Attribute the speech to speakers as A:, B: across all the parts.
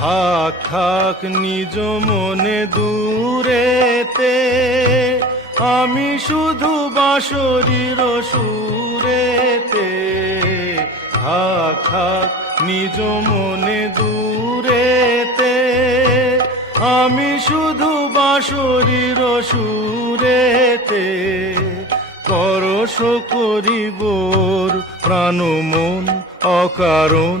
A: থাক থাক নিজ মনে দূরেতে। আমি শুধু বাঁশরীর সুরেতে। থাক থাক নিজ মনে দূরেতে। আমি শুধু বাঁশরীর সুরেতে। পরশ করিবোর প্রাণ মন অকারণ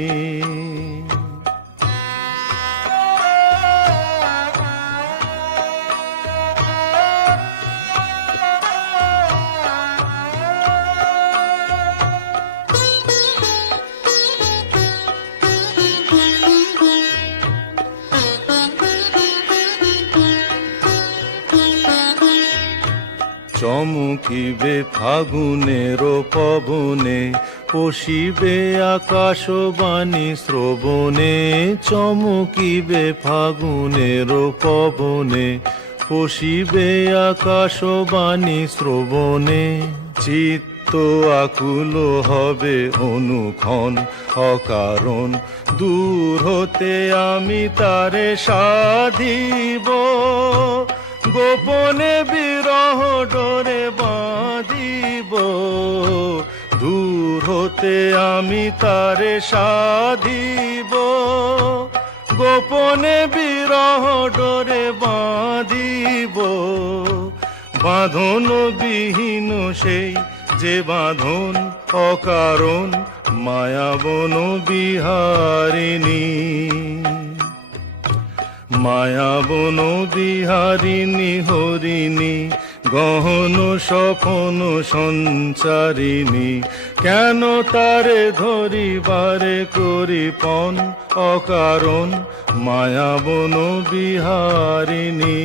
A: চমকিবে ফাগুনের পবনে পশিবে আকাশবাণী শ্রবণে চমকিবে ফাগুনের পবনে পশিবে আকাশবাণী শ্রবণে। চিত্ত আকুল হবে অনুক্ষণ, অকারণ, দূর হতে আমি তারে সাধিব। গোপনে ডোরে বাঁধিব। দূর হতে আমি তারে সাধিব। গোপনে বিরহ ডোরে বাঁধিব। বাঁধন বিহীন সেই যে বাঁধন, অকারণ মায়াবন বিহারিণী। মায়াবন বিহারিণী হরিণী গহন সপন সঞ্চারিণী কেন তারে ধরিবারে করিপন অকারণ? মায়াবন বিহারিণী।